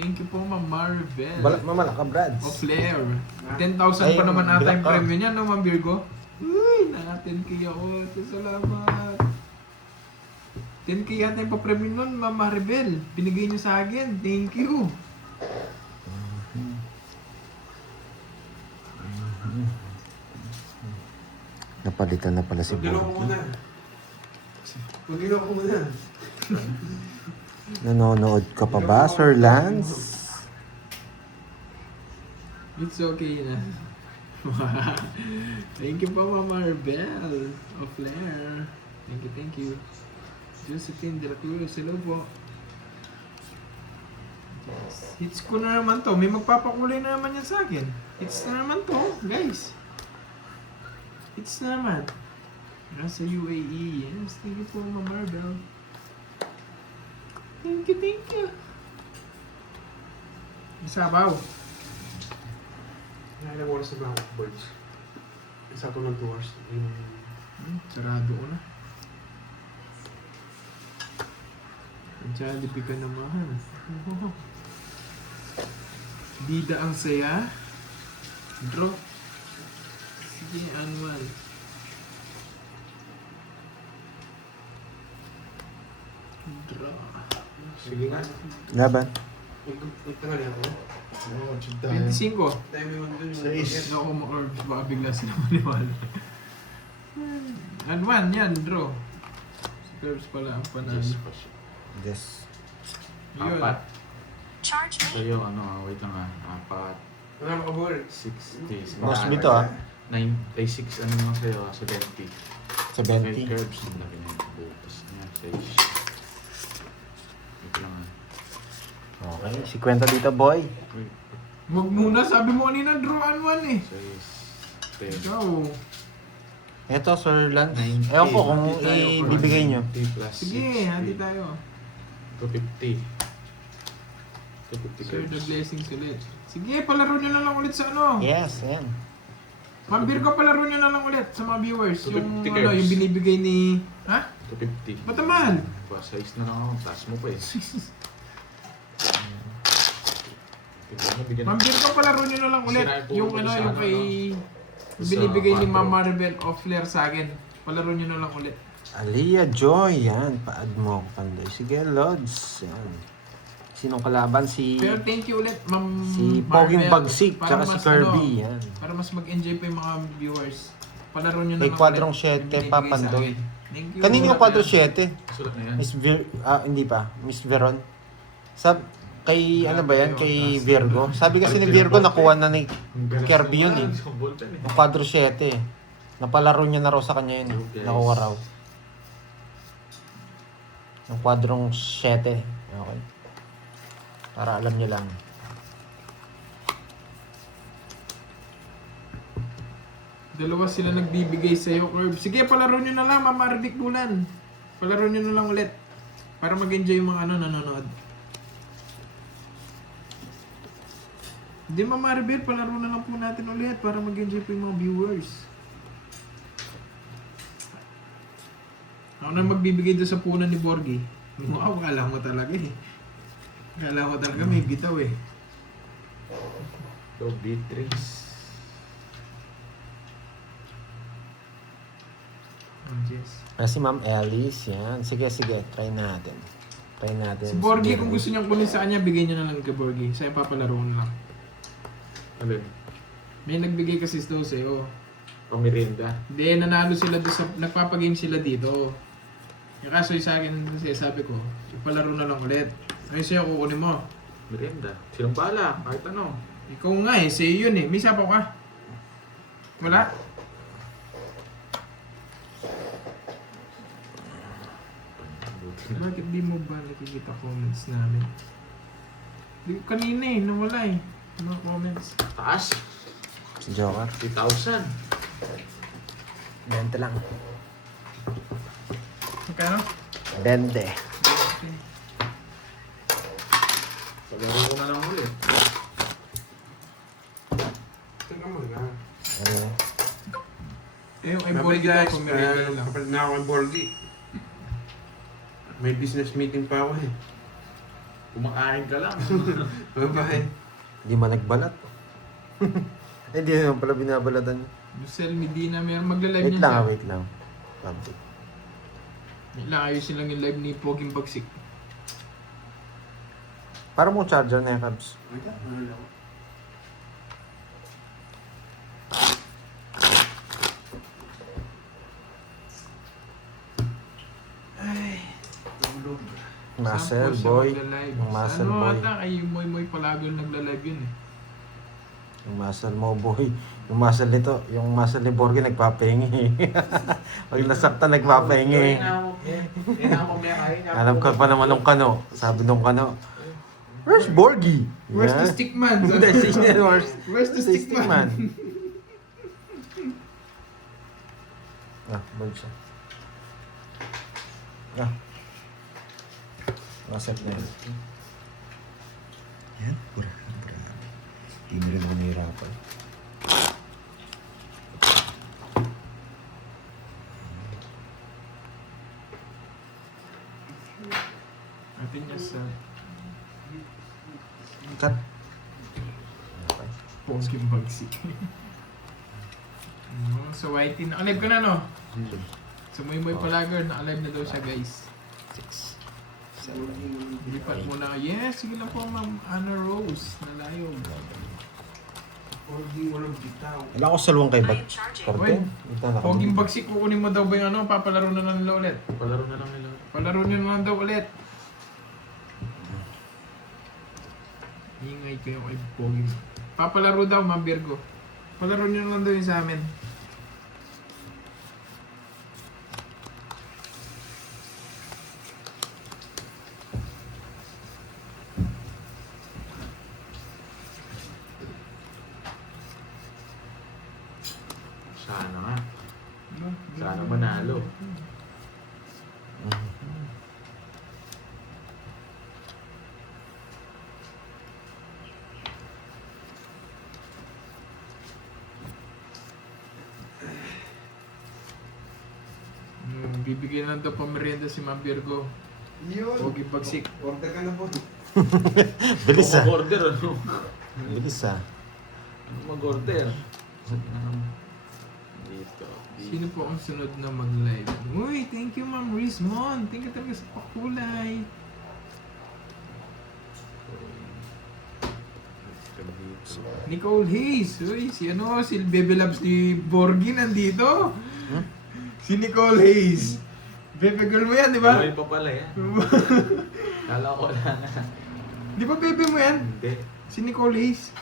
Thank you po, Ma'am Maribel. Balat mamala ka, Brads. O Flair. 10,000 pa naman ata yung premium niya, no, Ma'am Virgo? Uy, naka-10K ako. Salamat. 10K yata yung pa-premium nun, Ma'am Maribel. Binigay niyo sa akin. Thank you. Napalitan na pala si Pagdilo ko Borgie. muna. Pagdilo ko muna. Nanonood ka pa ba, Sir Lance? It's okay na. Thank you po, Ma'am Maribel. O Flair. Thank you. Josephine de la Cruz. Hello po. Yes. Hits ko na naman to. May magpapakulay na naman yan sa akin. Hits na naman to, guys. Hits na naman. Nasa UAE. Yes, thank you po, Ma'am Maribel. Thank you. Isabaw. Ilang oras na ba ako, birds? Isa to ng 2 hours. Sarado ko na. Jollibee ka naman. Bida ang saya. Draw. Sige, annual. Draw. Sige nga. Laban. Magtangali ako. Oo, chud 25. Tayo may one dun. Yes. Ako ma-orbs. Baka bigla sila maniwala. Annual, yan. Draw. Si Curbs pala ang panalo. Yes. Yun. Apat. Charge me. Sa'yo, wait lang apat. Wala makabol. 60. Mosby to ah. 96, ano naman sa'yo, 70. 70. Curbs, ang laki na yung butas niya. 6. Wait lang Okay, si Kwenta dito, boy. Wait, Wag muna. Sabi mo kanina, draw annual eh. 6, 10. Ikaw. Eto, Sir Lance. 90. Ewan ko kung Hati tayo, ibibigay nyo. 90 plus Sige, 60. hati tayo. 250. 250 Sir, the curbs. blessings ulit. Sige, palaro nyo na lang ulit sa ano. Yes, yan. Ma'am Virgo, palaro nyo na lang ulit sa mga viewers. Yung 250 ano, curbs. yung binibigay ni... Ha? 250. Ba't naman? Size na lang ako. Taas mo pa eh. Ma'am Virgo, palaro nyo na lang ulit. Sira yung Yung pulo ano, sa yung ano, kay... Sa Binibigay ni 4. Ma'am Maribel of Flair sa akin. Palaro nyo na lang ulit. Aliyah Joy, yan. Paad mo, Pandoy. Sige, Lods. Yan. Sinong kalaban? Pero thank you ulit, Ma'am Si Poging Maribel. Bagsik, Para tsaka si mas, Kirby. ano, Yan. para mas mag-enjoy pa yung mga viewers. Palaro nyo na May lang kwadrong ulit. 7 Yung binibigay pa, sa Pandoy. akin. Thank you. Kanino Sulat kwadro na yan. 7? Sulat na yan. Hindi pa. Miss Veron. Kay ano ba yan? Kay Virgo. Sabi kasi ni Virgo nakuha na ni Kirby yun eh. Yung kwadro 7. Napalaro niya na raw sa kanya yun. Okay. Nakuha raw. Yung kwadrong 7. Okay. Para alam niyo lang. Dalawa sila nagbibigay sa'yo, Curb. Sige, palaro nyo na lang, Ma'am Marvic Bulan. Palaro nyo na lang ulit. Para mag-enjoy yung mga nanonood. Hindi, Ma'am Maribel, palaro na lang po natin ulit para mag-enjoy po yung mga viewers. Ako na magbibigay doon sa punan ni Borgie. Wow, kala mo talaga eh. Kala mo talaga may bitaw eh. So, Beatrice. Oh, yes. Si Ma'am Alice, yan. Sige. Try natin. Si Borgie, kung gusto niyang kunin sa kanya, bigay niyo na lang kay Borgie. Sa'yo papalaro na lang. Alin? May nagbigay kasi daw sa'yo. Pamirinda. Hindi, nanalo sila doon sa... Nagpapagame sila dito. Yung kaso yung sa akin, kasi sabi ko, ipalaro na lang ulit. Ayun sa'yo, kukunin mo. Merienda. Sinong bahala? Kahit ano. Ikaw nga eh, sa'yo yun eh. May sapaw ka? Wala? Bakit di mo ba nakikita comments namin? Kanina eh, nawala eh. Mga comments. Taas. Si Joker. 3,000. 20 lang. Magkano? 20. Palaro ko na lang ulit. Tingnan mo na. Ano? Eh, yung Mabalik Borgie daw, guys, pumirili lang. kapalit na ako ng Borgie. May business meeting pa ako eh. Kumakain ka lang. Bye-bye. Hindi man nagbalat. Hindi naman pala binabalatan. Lucel Medina, meron magla-live Wait niya lang, siya. wait lang. Public. Ayusin lang yung live ni Poging Bagsik. Para mo charger na yan, Cubs. Wait lang, ano lang. Tulog. Muscle Saan po siya boy. magla-live? Yung muscle Ano boy. ata, kay Moy Moy Palago nagla-live yun eh. Yung muscle mo, boy. Yung muscle nito, yung muscle ni Borgie nagpapahingi. Pag nasaktan, nagpapahingi. Alam ka pa naman nung kano. Sabi nung kano, where's Borgie? Where's the Yan. stick man? Where's the stick man? Ah, balik siya. Ah. Nakaset na yun. Yan, pura. Hindi rin ako nahihirapan. Atin niya sa Cut. Okay. Poging Bagsik. So, Whitey, na-alive ka na no? So, Moy Moy Palago, na-alive na daw siya guys. 6. Lipat muna. Yes, sige lang po ma'am. Anna Rose. Nalayo. Poging walang bitaw. Wala ko salwang kay Bat. Uy, Ito na. Poging Bagsik, kukunin mo daw ba yung ano? Papalaro na lang nila ulit. Palaro na lang nila. Palaro nyo na lang daw ulit. Ingay kayo kay Poging. Papalaro daw, Ma'am Virgo. Palaro nyo na lang daw yung sa amin. Sana nga. Sana manalo. Bibigyan lang daw pamerienda si Ma'am Virgo. Yun. Poging Bagsik. Order ka na po. Bilis ah. Mag-order ano? Bilis ah. Ano mag-order? Dito. Sino po ang sunod na mag-live? Uy, thank you Ma'am Rizmon. Thank you talaga sa pakulay. Nicole Hayes. Uy, si ano, si Bebe Labs ni Borgie nandito. Si Nicole Hayes. Bebe girl mo yan, di ba? Buhay pa pala yan. Kala ko lang. Di ba bebe mo yan? Hindi. Si Nicole Hayes.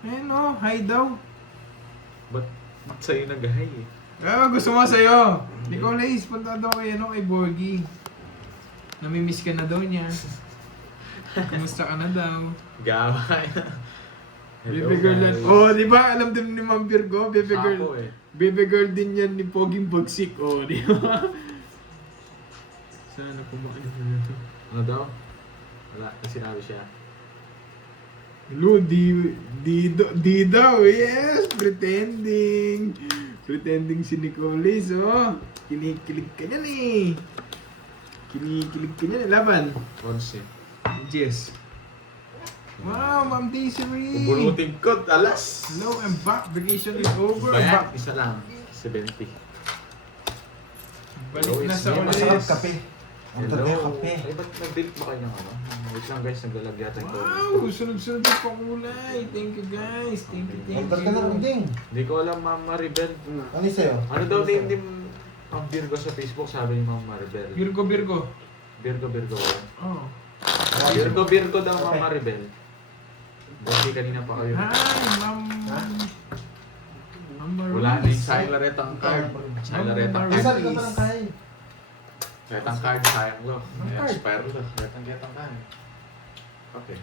Ayun o, hi daw. Ba't sa'yo nag-hi eh? Ah, gusto mo sa'yo. Nicole Hayes, punta daw kay, ano, kay Borgie. Namimiss ka na daw niya. Kumusta ka na daw? Gawa na. Bebe girl yan. Oh, di ba? Alam din ni Ma'am Virgo, bebe girl. Sako eh. Bebe girl din yan ni Poging Bagsik. Oh, di ba? Sana kumain na ito. Ano daw? Wala. Sinabi siya. Hello, di daw. Yes, pretending. Pretending si Nicolis, oh. Kinikilig ka niyan eh. Kinikilig ka niyan. Laban. Onse. Yes. Wow, Ma'am Desiree. Uburutin ko. Alas. Hello, I'm back. Vacation is over. I'm Bayan. back. Isa lang. 70. Balik na sa Hello, ulit. Masarap kape. Ang tagal kape. Ay, ba't nag-date ba kayo ng ano? Wait lang guys, naglalag yata yung Wow, sunod-sunod yung pakulay. Thank you guys. Thank you, thank Order ka na, you. Ding. Hindi ko alam, Ma'am Maribel. Ano yung sa'yo? Ano daw name ni Ma'am Virgo sa Facebook? Sabi ni Ma'am Maribel. Virgo. Virgo ba? Oh. Virgo daw Ma'am Maribel. Buti kanina pa kayo. Hi, Ma'am. Ma'am Maris. Wala na yung sayang laretang card. Sayang laretang Maris. Isali card. ka pa lang kay. Laretang card, sayang lo. Ang card? Expire lo. Laretang card. Okay.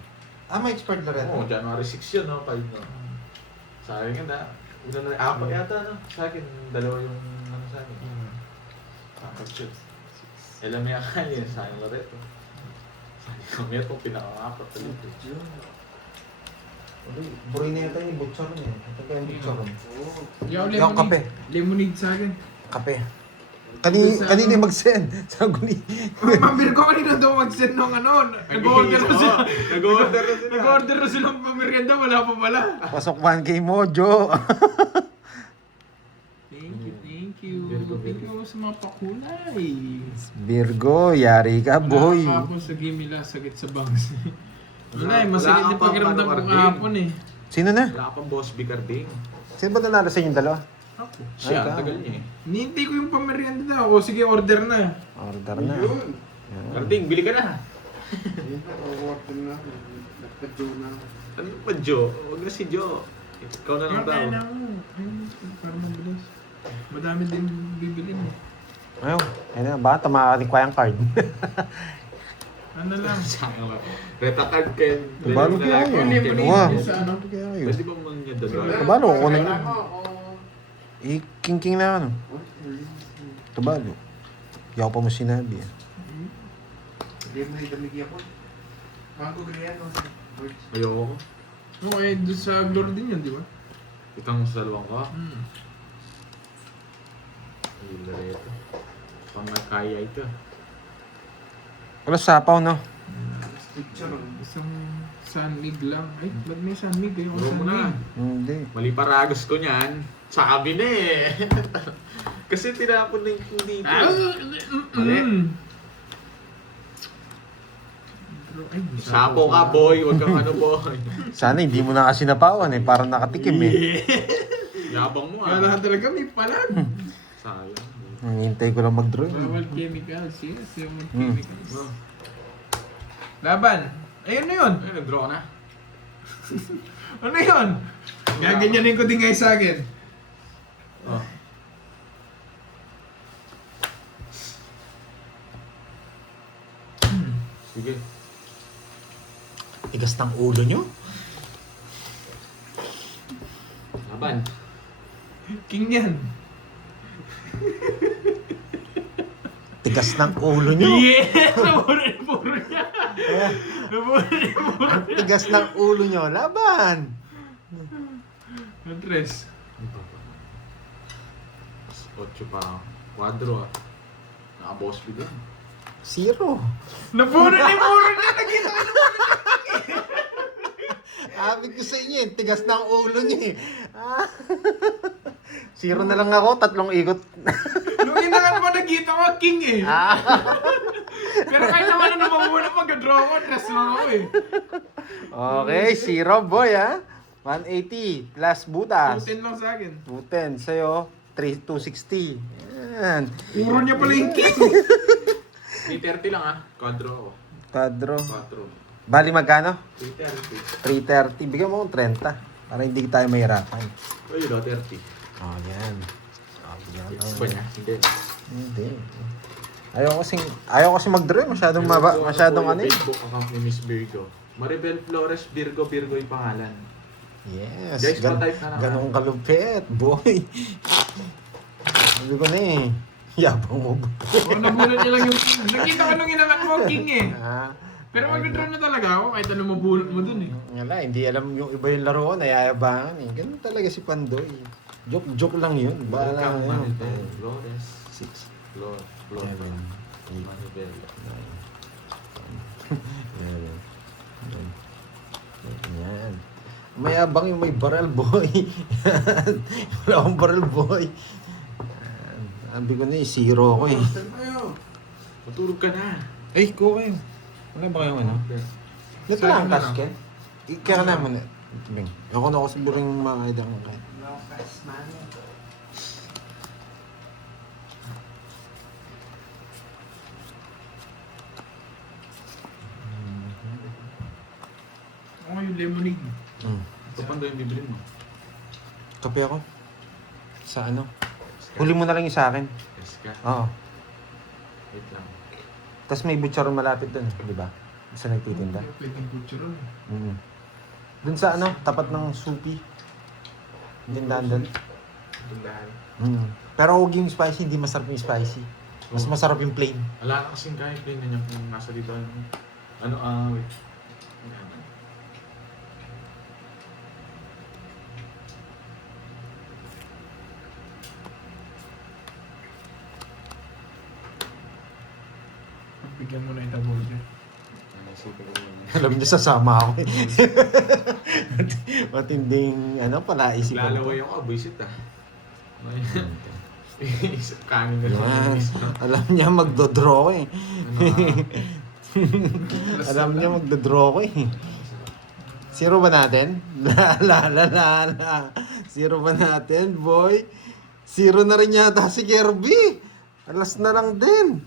Ah, may expired na rin. Oo, January 6 yun, no? 5 no? Sayang yun, ha? Una na, apat yata, no? Sa akin, dalawa yung, ano sa akin. Apat yun. Alam niya kaya, sayang lareto. Sayang kami ito, pinaka-apat. Buray na yata yung butchon eh. Ito kaya yung butchon. Yaw, Yung kape. lemonade sa akin. Kape. Kanina yung mag-send. Sabi ko ni... Ma'am Virgo, kanina daw mag-send nung ano. Nag-order na sila. Nag-order na sila. Nag-order na silang pamerienda, wala pa pala. Pasok 1K Mojo. Thank you. Thank you sa mga pakulay. Virgo, yari ka, boy. Wala ako sa game nila, sakit sa bangs. Wala eh, masakit Wala yung kang pakiramdam ko pang-Carding. kahapon eh. Sino na? Wala ka pang boss Bicarding. Sino ba nanalo sa inyong dalawa? Ako. Siya, Ay, ang tagal niya eh. Nihintay ko yung pamerienda daw. O sige, order na. Order na. Yun. Carding, bili ka na. Ayun na, order na. Nagpa-Joe na. Ano pa, Joe? Huwag na si Joe. Ikaw na lang Kaya daw. kaya na ako. Ayun, para mabilis. Madami din bibilin eh. Ayun, ayun na. Baka tamaan ko yung card. Ano lang. Sayang lang. Reta card kayo. Kabalo kaya yun. Libre Wow. yun sa ano. Kaya yun. Pwede ba mga niya dalawa? Kabalo, ako na yun. Kailangan ko, King na ano. Kabalo. Hindi ako pa mo sinabi. Hindi mo na damigi ako. Bago ganyan, no? Birds. Ayoko ko. Okay, doon sa Glor din yun, di ba? Itang sa dalawang ka. Ayun na rito. Pang kaya ito. Wala sapaw, no? Picture, no? Isang sunmig lang. Ay, ba't may sunmig? Ayoko Bro mo na. sunmig. Hindi. Mali paragos ko niyan. Sabi na eh. Kasi tinapon na yung dito. Mali. Sapo ka boy, huwag kang ano boy. Sana hindi mo na kasi napawan eh. Parang nakatikim eh. Yabang mo ah. Kailangan talaga may palag. Sayang. Hintay ko lang mag-draw. Bawal chemicals. Yes, yung Hmm. chemicals. Oh. Laban. Ayun na yun. Ay, nag-draw ka na. Ano yun? Gaganyanin ko din guys sa akin. Oh. Sige. Tigas ng ulo nyo? Laban. King yan. Tigas ng ulo nyo? Yes! Nabura niya. Nabura. Tigas ng ulo nyo. Laban! Andres. 8 pa. Quadro ah. Naka-boss bid yan. 0. Nabura niya. Nakita ko na. Sabi ko sa inyo, tigas ng ulo nyo eh. 0 na lang ako, 3 ikot. Nung inakan mo nakita ko king eh. Pero kahit naman na mabuna mag-draw ko, dress lang ako eh. Okay, 0 boy ha. 180 plus butas. 210 lang sa akin. 210 sa'yo, 260. Yan. Puro niya pala yung king. 330 lang ah. Quadro ako. Kadro. 4. Bali magkano? 330. 330. Bigyan mo akong 30. Para hindi tayo mahirapan. Uy, 30. Oh, yan. Oh, bigyan ko Ba niya? Hindi. Hindi. Ayaw kasi mag-draw. Masyadong masyadong ano eh. Facebook account ni Miss Virgo. Maribel Flores Virgo. Virgo yung pangalan. Yes. Guys, pa-type na lang, ganong kalupit, boy. Sabi ko na eh. Yabang mo ba? O, nabunot niya lang yung king. Nakita ko nung inakan mo king eh. Ah, Pero mag-draw na talaga ako kahit ano mabunot mo dun eh. wala, hindi alam yung iba yung laro ko, nayayabangan eh. Ganun talaga si Pandoy. Joke lang yun. Bahala Welcome, na yun. Maribel Flores. 6, Flores. 7, Maribel. 9, yan. Mayabang yung may barrel boy. Wala akong barrel boy. Sabi ko na eh, 0 ako eh. Matulog ka na. Ay, ko kayo. Wala ba kayong ano? Ito lang, cash ken? Kaya ka naman eh. Bing, ako na ako siguro yung makakita ko kahit. Ako yung lemonade. Ito pa yung bibili mo. Kape ako. Sa ano? Huli mo na lang yung sa akin. Yes ka. Oo. Wait lang. Tapos may butcheron malapit dun, di ba? Isa nagtitinda. Pwedeng butcheron. Dun sa ano, tapat ng supi. Tindahan dun. Tindahan. Pero huwag yung spicy, hindi masarap yung spicy. Mas masarap yung plain. Wala na kasing kahit plain na niya kung nasa dito. Ano, wait. Bigyan mo na ito burger. Naisipin ko muna. Alam niya sasama ako eh. Matinding pala isipan ko. Lalaway ako, buisit ah. Isip kanin na Yan. lang. Alam niya magdodraw ko eh. Ano, Alam niya magdodraw ko eh. Zero ba natin? La. Zero ba natin, boy? Zero na rin yata si Kirby. Alas na lang din.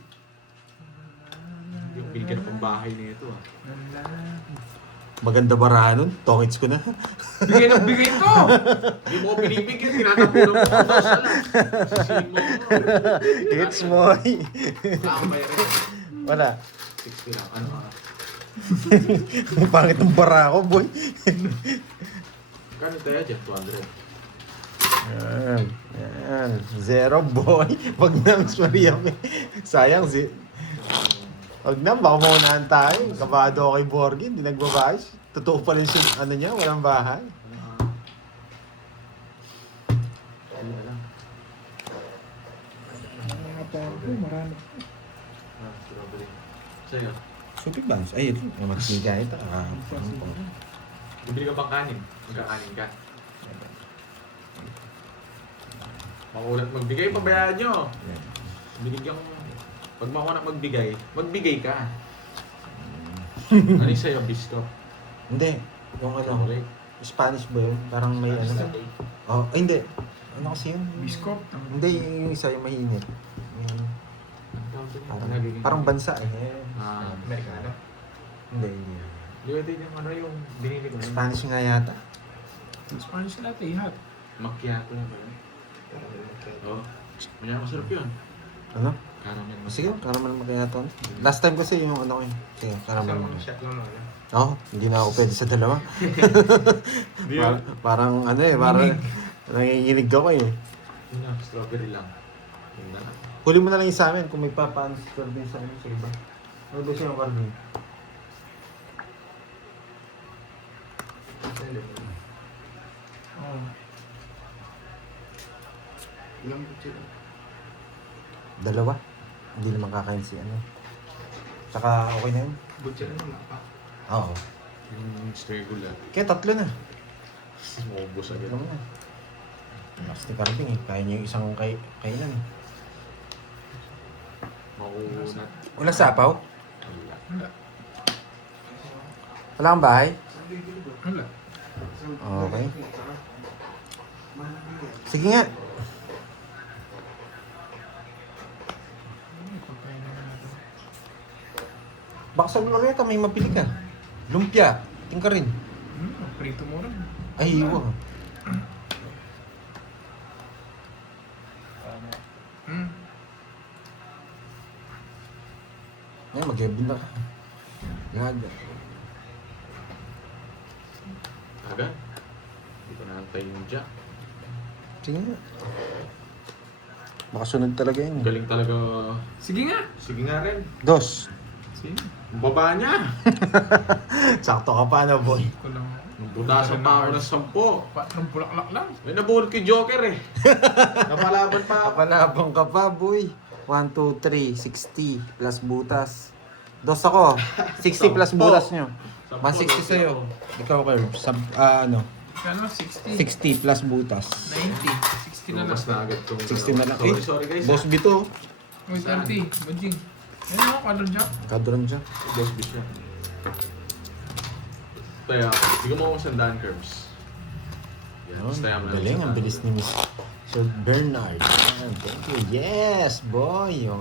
Yung bigyan pang bahay nito ah. Maganda barahan nun. Tokits ko na. Bigay ng bigay to! Hindi mo ko binibigyan, tinatapunan mo ko daw sa lang. Sisihin mo ko. It's boy. Kakabayarin. Wala. 60 lang. Ano ka? Ang pangit ng bara ko, boy. Kano tayo dyan? 200. Yan. Zero, boy. Wag na, Miss Maria. Sayang si... Wag na, baka maunahan tayo. Kabado ako kay Borgie, hindi nagbabayos. Totoo pa rin siya, niya, walang bahay. Ano lang. Marami. Strawberry. Sa'yo. Super bangs. Ay, ito. Magsiga ito. Bibili ka bang kanin? Magkakanin ka. Makulat magbigay, pabayaan nyo. Binigyan ko. Pag makuha na magbigay ka. Ano yung sa'yo, biskop? Hindi. Yung Chocolate? Spanish ba yun? Parang may Oh, ay, hindi. Ano kasi yun? Biskop. Hindi, yung isa yung mahinit. Yung, parang bansa eh. Amerikano. Hindi. Yung din yung ano yung binili ko. Spanish nga yata. Spanish latte, hot. Macchiato na ba yun? Oo. Manya masarap yun. Ano? Caramel. Sige, caramel macchiato. Last time kasi yung ano ko yun. Sige, caramel macchiato. Shot lang naman. Oo, hindi na ako pwede sa dalawa. Di yun. Parang parang nanginginig ako eh. Yun na, strawberry lang. Yun na. Huli mo na lang yung sa amin kung may papansper din sa amin sa iba. Ano ba siya yung Carmen? Oh. Ilang butsi lang. Dalawa. Hindi naman kakain si Tsaka okay na yun. Butsi lang wala pa. Oo. Yung regular. Kaya tatlo na. Sumubos agad. Tatlo na. Last ni Carving eh. Kaya niya yung isang kainan eh. Makunat. Wala sapaw? Wala. Wala. Wala kang bahay? Wala. Okay. Sige nga. Pagkain naman natin. Baka sa Glorieta may mapili ka. Lumpia. Tingka rin. Prito mo rin. Ay, iwa. Ay, mag-ebin na ka. Gaga. Agad? Hindi ko naantay yung jack. Sige nga. Baka sunod talaga yun. Galing talaga. Sige nga. Sige nga rin. Dos. Sige. Ang baba niya. Sakto ka pa na, boy. Ko lang. Butasan pa ako ng 10. Patrong bulaklak lang. May nabulot kay Joker eh. Napalaban pa ako. Kapanabang ka pa, boy. 1, 2, 3, 60 plus butas. Dos ako. 60 plus butas nyo. 160 sa'yo. Ikaw, Curb. Kano? 60. 60 plus butas. 90. 60 na lang. Lumas na agad kung 60 na lang. Sorry guys. Boss Bito. Uy, 30. Bajing. Yan ako, kadron jack. Kadron siya. Boss B siya. Kaya, bigyan mo akong sandaan curves. Yan, basta yan mo lang Galing, ang sandaan. bilis ni Miss Sir Bernard. Ayan, thank you. Yes, boy. Oh.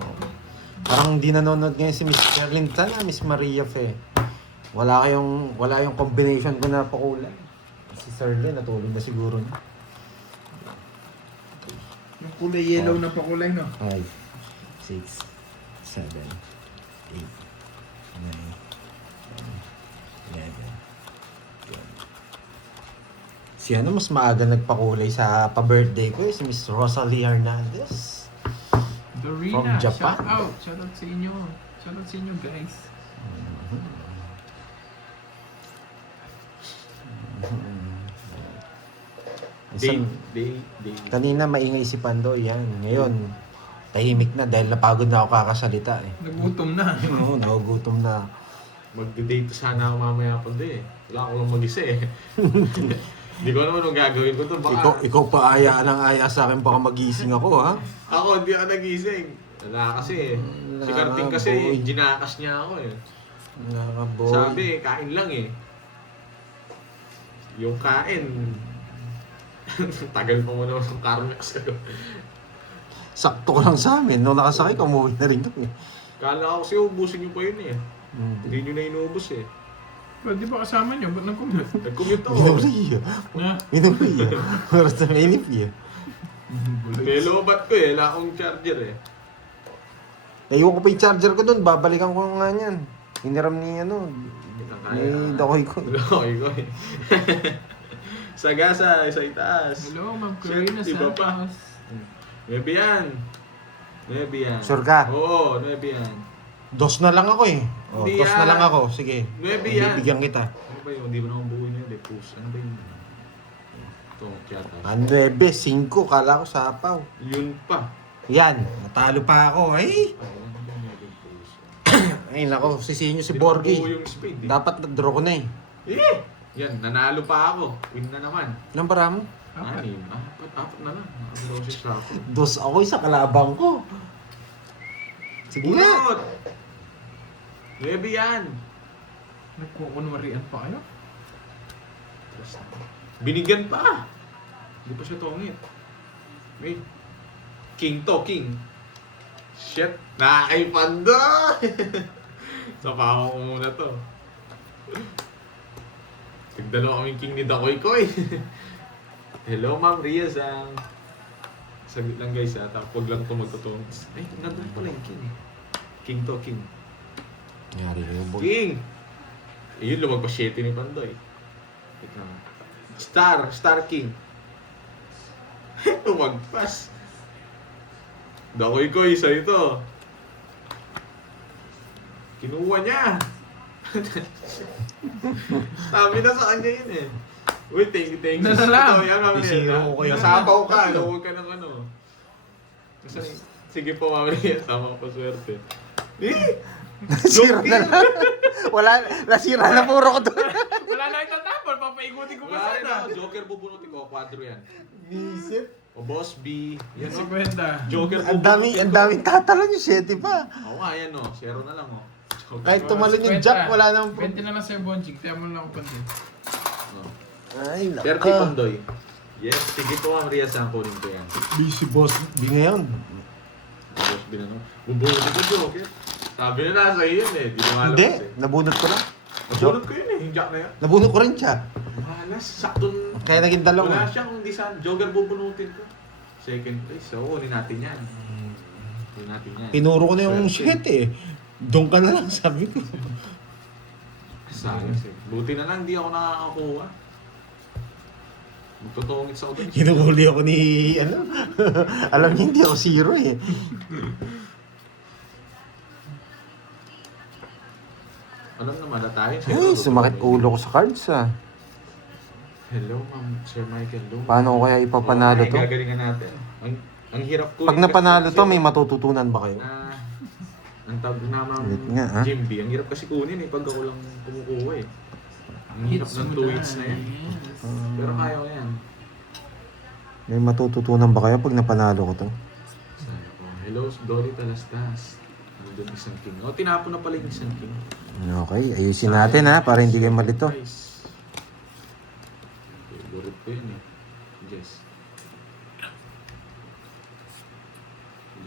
Parang hindi nanonood ngayon si Miss Erlyn Tan, Miss Maria Fe. Wala yung combination ko na pakulay. Si Sir Len, natulog na siguro niya. Yung kulay yellow na pakulay, no? 5, 6, 7, 8, 9, 10, 11, 12. Si mas maaga nagpakulay sa pa-birthday ko si Miss Rosalie Hernandez. Dorina, From Japan. shout out. Shout out sa inyo. Shout out sa inyo, guys. Isang, Day. kanina maingay si Pando, yan. Ngayon, tahimik na dahil napagod na ako kakasalita eh. Nagutom na. Oo, nagugutom na. Magde-date sana ako mamaya pa din eh. Wala akong lang mag-isa eh. Hindi ko naman anong gagawin ko to. Baka... Ikaw pa aya ng aya sa akin, baka magising ako ha. Ako, hindi ako nagising. Wala kasi eh. Si Karting kasi, boy. ginakas niya ako eh. Wala ka, boy. Sabi, kain lang eh. Yung kain, tagal pa mo naman ng Carmex. Sakto ko lang sa amin. Nung nakasakay, umuwi na rin kami. Kala ko kasi ubusin niyo pa yun eh. Hindi niyo na inubos eh. Pwede ba kasama niyo? Ba't nag-commute? Nag-commute ako. Minuriya. Na? Minuriya. Para sa mainip niya. May lobat ko eh. Wala akong charger eh. Naiwan ko pa yung charger ko doon. Babalikan ko nga niyan. Hiniram ni ano. Ni Dakoy ko. Dakoy ko eh. Sagasa, sa itaas. Hello, Ma'am Corina Shit, iba pa. Santos. Maybe yan. Maybe yan. Sure ka? Oo, maybe yan. Dos na lang ako eh. Oh, Hindi dos na yan. lang ako. Sige. Maybe yan. Bibigyan kita. Ano ba yun? Hindi mo naman buuin yun. Push. Ano ba yun? Ito, tiyata. 9, 5. Kala ko sapaw. Yun pa. Yan. Natalo pa ako. Ay! Ay, ano ba yung push? Ay nako. Sisihin nyo si Hindi naman buo Borgie. yung speed eh. Dapat na-draw ko na eh. Eh! Yan, nanalo pa ako. Win na naman. Ilang para mo? Apat. Apat na lang. Nakabulaw si Shaco. Dos ako. Isa kalabang ko. Sige nga. Bunot! Maybe yan. Nagkukunwarian pa kayo? Binigyan pa. Hindi pa siya tongit. Wait. King to, king. Shit. Nakakipando! Sapahan ko muna to. Tigdalo kaming king ni Dakoy Koy. Hello, Ma'am Ria-san. Saglit lang guys ha. Tapos wag lang ito magtutungis. Ay, nandun pala yung king eh. King to, king. Nangyari kayo boy. King! Ayun, lumagpas 7 ni Pandoy. Wait lang. Star King. Lumagpas. Dakoy ko, isa ito. Kinuha niya. Sabi na sa kanya yun eh. Uy, thank you. Dala lang. Ito, yan mamaya. Isiro ko kayo. Nasapaw ka, huwag ka ng ano. Sige po, mamaya. Sama ka pa swerte. Eh! Nasira na lang. Wala. Nasira na puro ko doon. Wala na itatapon. Papaikutin ko pa Wala rin sana. ako. Joker bubunutin ko. Quadro yan. Isip. O Boss B. Yan Si o. Kwenta. Joker Ang daming tatalon yung 7 pa. Oo nga, yan o. 0 na lang o. Joker. Kahit tumalon yung jack, wala nang... 20 na lang sa'yo, Bonjing. Tiyan mo lang ako pansin. Ay, 30 naka. Pandoy. Yes, sige po ang Ria sa kunin ko yan. Busy boss. Di ngayon. Boss B na no. Bubunutin ko Joker. Sabi na nasa yun eh. Di ko alam Hindi. kasi. Nabunot ko lang. Nabunot ko yun eh. Yung jack na yan. Nabunot ko rin siya. Malas. Saktong... Kaya naging dalawa. Wala siyang hindi sa Joker bubunutin ko. Second place. So, kunin natin yan. Kunin natin yan. Tinuro ko na yung Swerte. shit eh. Doon ka na lang, sabi ko. Sayang eh. Buti na lang, di ako nakakakuha. Magtutungit sa ulan. Hinuhuli ako ni, ano, alam niya hindi ako zero eh. Alam naman na tayo. Ay, sumakit ulo ko sa cards ah. Hello, Ma'am Sir Michael Lu. Paano ko kaya ipapanalo to? Gagalingan natin. Ang hirap ko. Pag napanalo to, may matututunan ba kayo? Ang tawag na Ma'am Ulit nga, ha? Jim B. Ang hirap kasi kunin eh. Pag ako lang kumukuha eh. Ang hirap ng 2 hits na yan. Pero kaya ko yan. May matututunan ba kayo pag napanalo ko to? Sabi ko, hello, Dolly Talastas. Nandun isang king. O, tinapon na pala yung isang king. Okay, ayusin natin ha, para hindi kayo malito. Nice. Favorite ko yun eh. Jess.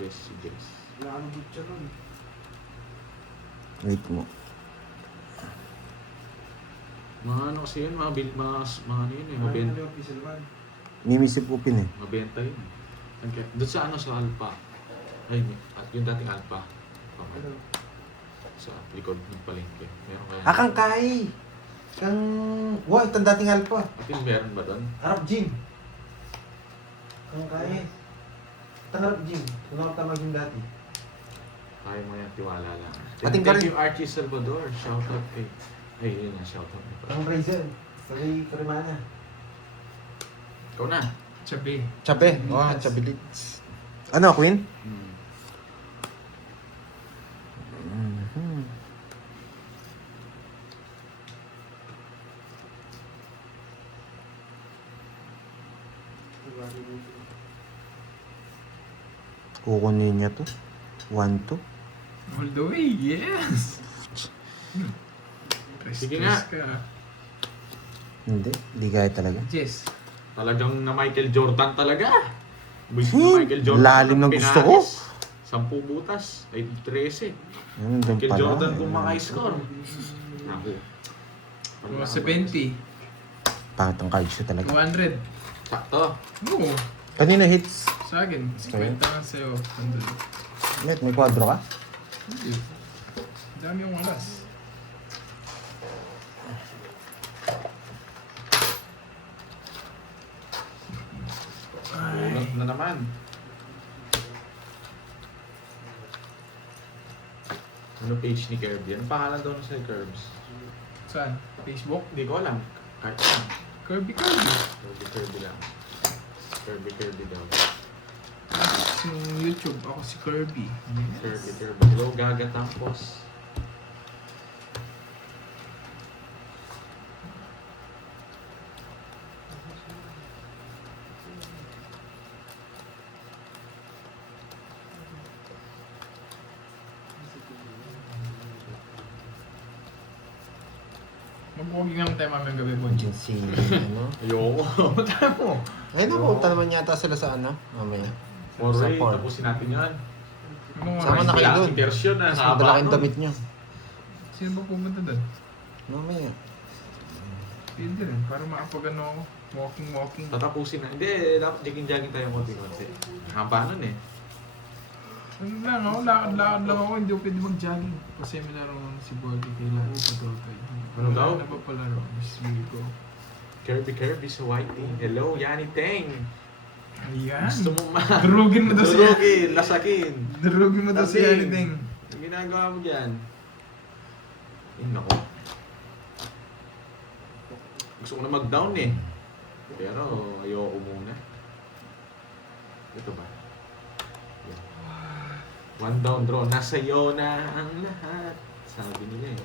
Jess. Wala kang butcher nun. Wait mo. Mga ano kasi yun, mga ano yun eh, Ano mabenta. yung Pixel 1? Mimisip upin eh. Mabenta yun. Okay. Doon sa ano, sa Alpha. Ay, at yung dating Alpha. Okay. Ano? Sa likod ng palengke. Meron kaya? Kang Kai! Kang... Wow, itong dating alpa. At yung meron ba doon? Harap gym. Kang Kai. Itong harap gym. Kung ako tamag yung dati. Kaya mo yan, tiwala lang. Ating ka Thank rin. you, Archie Salvador. Shout out kay... Ay, yun na, shout out. Kang Raizel. Sabi Karimana. Ikaw na. Chabi. Chabe. Oh, chabilit. Ano, Queen? Kukunin niya to. 1-2. All the way, yes! Sige nga. Ka. Hindi kaya talaga. Yes. Talagang na Michael Jordan talaga. Bis na Michael Jordan. Lalim ng gusto ko. 10 butas. Ay, 13. Ayun, doon Michael pala. Jordan kung maka-score. Naku. 70. Pangit ang cards siya talaga. 200. Sakto. Oo. Kanina hits. Sa akin. 50 lang sa'yo. Sandali. May kwadro ka? Hindi. Dami yung alas. Bunot na naman. Ano page ni Kirby? Ano pangalan daw sa Curbs? Saan? Facebook? Hindi ko alam. Kahit saan. Kirby. Kirby lang. Kirby daw. Sa YouTube, ako si Kirby. Kirby. Hello, Gaga Tampos. Mag-walking naman tayo mamayang gabi po. Diyan si, ano? Ayoko. Punta mo. Ay, napunta naman yata sila sa ano? Mamaya. Sa Alright, Ford. tapusin natin yan. Anong Sama oras? na kayo doon. Version na. Mas haba madala kayong nun. damit niyo. Sino ba pumunta doon? Mamaya. Pwede rin. Para makapag ano, walking. Tatapusin na. Hindi, dapat jogging tayo konti-konti. Haba nun eh. Ano lang ako, lakad lang ako, hindi ko pwede mag-jogging. Kasi may laro naman si Bordy, kailangan sa Dota. Ano daw? Ano ba palaro? Miss Vigo. Kirby sa white team. Hello, Yani Teng. Ayan. Gusto mo ma... Durugin mo daw siya. Durugin, lasakin. Durugin mo daw si Tabing. anything. Ang ginagawa mo dyan. Ay, nako. Gusto ko na mag-down eh. Pero ayoko muna. Ito ba? Yan. One down draw. Nasa'yo na ang lahat. Sabi nila eh.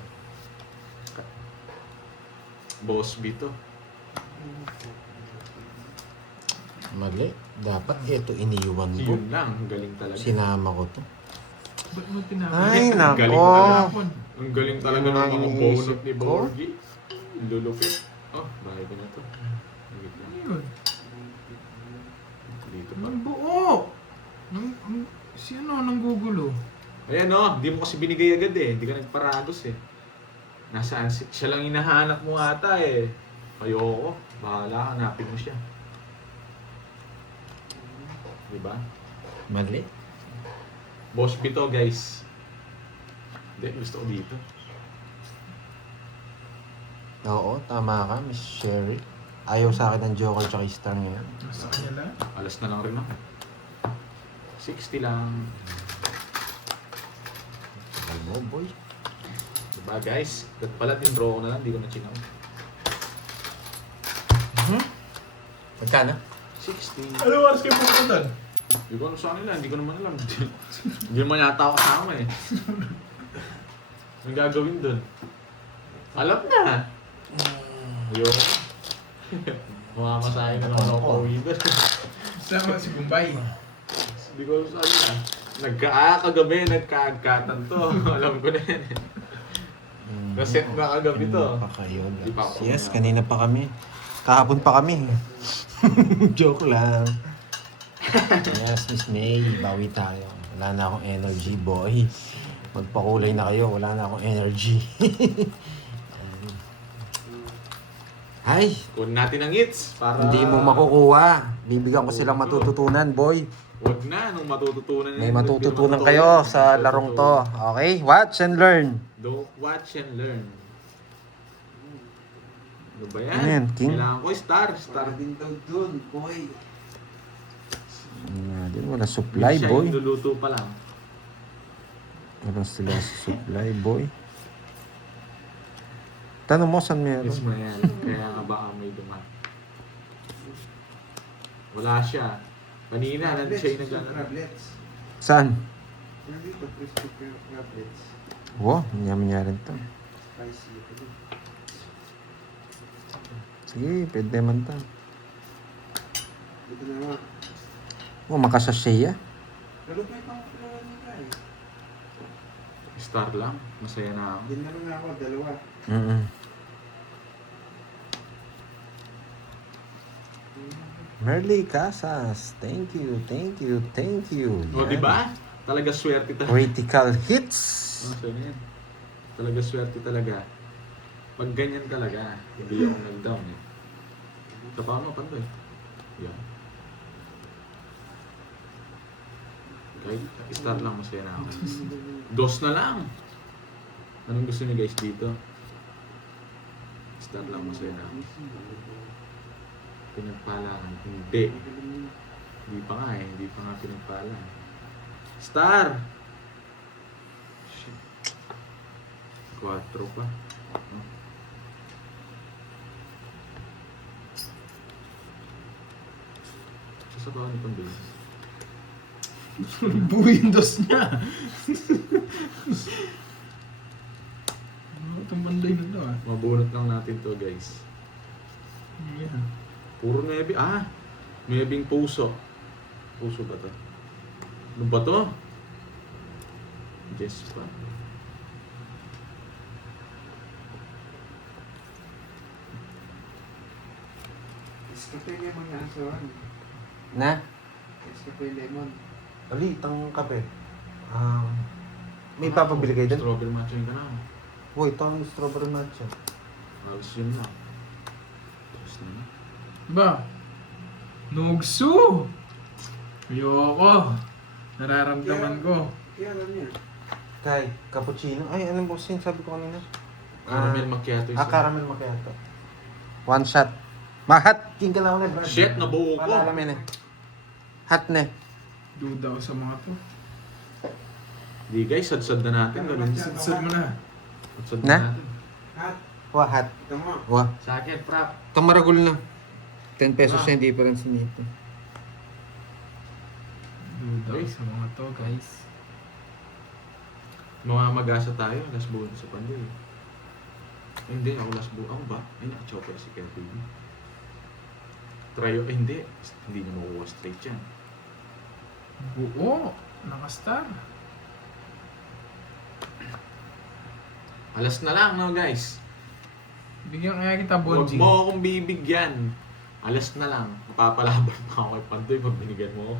Boss B to. Mali. Dapat ito iniwan Si ko. yun lang. Ang galing talaga. Sinama ko to. Ba't mo tinapos? Ay, Ang galing nako. talaga. Ang galing talaga ng mga Yung bonus ni iniisip ko. Borgie. Lulupit. Oh, bakit ko na to? Wait lang. Ayun. Dito pa. Ang buo! Si ano, nanggugulo? Ayan o, di mo kasi binigay agad eh. Hindi ka nagparagos eh. Nasaan siya lang hinahanap mo ata eh. Ayoko. Bahala, hanapin mo siya. Diba? Mali. Boss Pito guys. Hindi, gusto ko dito. Oo, tama ka, Miss Sherry. Ayaw sa akin ng Joker tsaka Star ngayon. Nasa kanya lang? Alas na lang rin ako. 60 lang. Alam mo, boy. Diba guys? Kat pala, tindraw ko na lang. Hindi ko na chinaw. Magkano? 16. Ano oras kayo pumunta doon? Hindi ko alam sa kanila. Hindi ko naman alam. Hindi naman yata ako kasama eh. Anong gagawin doon? Alam na. Ayoko. Mamamasahin na naman ako pauwi doon. Sama si Bombay. Hindi ko alam saan na. Kagabi, nagkaagkatan to. Alam ko na yan eh. Naset na kagabi to. Pa kayo. Di pa ako Yes, kumain. kanina pa kami. Kahapon pa kami. Joke lang. Yes, Miss May, bawi tayo. Wala na akong energy, boy. Magpakulay na kayo, wala na akong energy. Ay, Kunin natin ang hits para... hindi mo makukuha. Bibigyan ko silang matututunan, boy. Huwag na, nung matututunan May yan, matututunan hindi kayo matutunan. sa larong to. Okay? Watch and learn. Don't watch and learn. Ano ba yan? Ano yan, King? Kailangan ko star. Din daw dun, boy. Din wala supply, Siya boy. yung luluto pa lang. Wala sila sa supply, boy. Tanong mo saan meron. Ismael. Kaya nga baka may dumaan. Wala siya. Kanina, nandun siya yung naglalaro. Crablets. Saan? Nandito, crispy crablets. Wow, yaman rin to. Spicy. Sige, pwede man to. Dito na naman. Oh, makasasya. Lalupit ng kulungan ni Kai. Star lang. Masaya na ako. Dinaro na ako, dalawa. Merly Casas, thank you, thank you, thank you. O, di ba? Talaga swerte talaga. Critical hits. Masaya na yan. Talaga swerte talaga. Pag ganyan talaga, hindi ako nag-down eh. Tapaw mo, pandoy. Yan. Okay, start lang, masaya na ako. Dos na lang! Anong gusto niyo guys dito? Start lang, masaya na ako. Pinagpalaan. Hindi. Hindi pa nga eh. Hindi pa nga pinagpalaan. Star! Shit. 4 pa. Oh. Sasabaw ni Pandoy. Windows niya. Ano itong banday na to ah? Mabunot lang natin to guys. Yan. Puro nebe. Ah! Nebing puso. Puso ba to? Ano ba to? Yes pa. Escape lemon na asawan. Na? Escape lemon. Ali, itang kape. May papabili kayo dun? Strawberry matcha yung kanang. Uy, itong strawberry matcha. Halos yun lang. Tapos na. Ba? Nugso! Ayoko. Nararamdaman ko. Kaya alam niya. Kay, cappuccino. Ay, anong boss yun? Sabi ko kanina. Caramel macchiato isa. Caramel macchiato. One shot. Mahat! King ka lang na, Brad. Shit, nabuo ko. Para alamin eh. Hot na. Duda ako sa mga to. Di guys, sad-sad na natin. Ganun. Sadsad mo na. Sad-sad Na? na natin. Hat. Wah, hot. Ito mo. Wah. Sa akin, prop. Itong maragul na. 10 pesos na yung difference nito. Duda ako sa mga to, guys. Mamamagasa tayo. Last buwan sa Pandoy. Hindi, ako last buwan. Ako ba? Ay, naka-chopper si Kelvin. Tryo, hindi. Hindi niya makuha straight yan. Buo. Nakastar. Alas na lang, no guys? Bigyan kaya kita Huwag bonjing. mo akong bibigyan. Alas na lang. Napapalaban pa ako kay Pandoy pag binigyan mo.